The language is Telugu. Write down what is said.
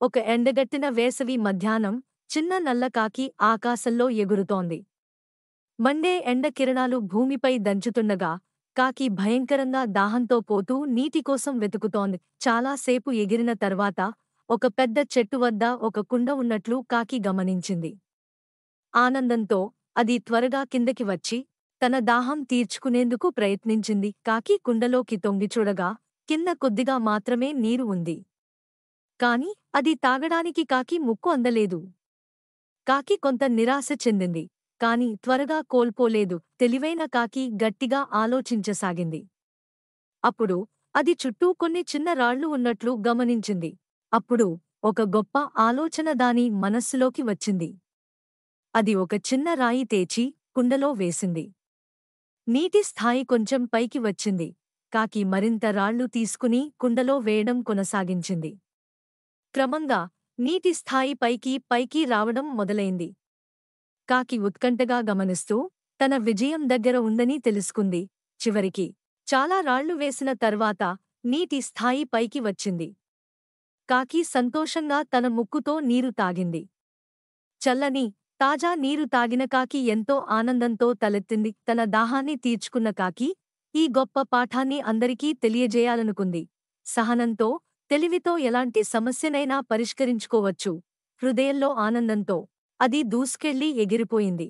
ఒక ఎండగట్టిన వేసవి మధ్యాహ్నం చిన్న నల్లకాకి ఆకాశంలో ఎగురుతోంది. మండే ఎండ కిరణాలు భూమిపై దంచుతుండగా కాకి భయంకరంగా దాహంతో పోతూ నీటికోసం వెతుకుతోంది. చాలాసేపు ఎగిరిన తర్వాత ఒక పెద్ద చెట్టు వద్ద ఒక కుండ ఉన్నట్లు కాకి గమనించింది. ఆనందంతో అది త్వరగా కిందకి వచ్చి తన దాహం తీర్చుకునేందుకు ప్రయత్నించింది. కాకి కుండలోకి తొంగి చూడగా కింద కొద్దిగా మాత్రమే నీరు ఉంది. కాని అది తాగడానికి కాకి ముక్కు అందలేదు. కాకి కొంత నిరాశ చెందింది. కాని త్వరగా కోల్పోలేదు. తెలివైన కాకి గట్టిగా ఆలోచించసాగింది. అప్పుడు అది చుట్టూ కొన్ని చిన్న రాళ్లు ఉన్నట్లు గమనించింది. అప్పుడు ఒక గొప్ప ఆలోచన దాని మనస్సులోకి వచ్చింది. అది ఒక చిన్న రాయి తేచి కుండలో వేసింది. నీటి స్థాయి కొంచెం పైకి వచ్చింది. కాకి మరింత రాళ్లు తీసుకుని కుండలో వేయడం కొనసాగించింది. క్రమంగా నీటి స్థాయి పైకి పైకి రావడం మొదలైంది. కాకి ఉత్కంఠగా గమనిస్తూ తన విజయం దగ్గర ఉందని తెలుసుకుంది. చివరికి చాలా రాళ్లు వేసిన తర్వాత నీటి స్థాయి పైకి వచ్చింది. కాకి సంతోషంగా తన ముక్కుతో నీరు తాగింది. చల్లని, తాజా నీరు తాగిన కాకి ఎంతో ఆనందంతో తలెత్తింది. తన దాహాన్ని తీర్చుకున్న కాకి ఈ గొప్ప పాఠాన్ని అందరికీ తెలియజేయాలనుకుంది. సహనంతో, తెలివితో ఎలాంటి సమస్యనైనా పరిష్కరించుకోవచ్చు. హృదయంలో ఆనందంతో అది దూసుకెళ్లి ఎగిరిపోయింది.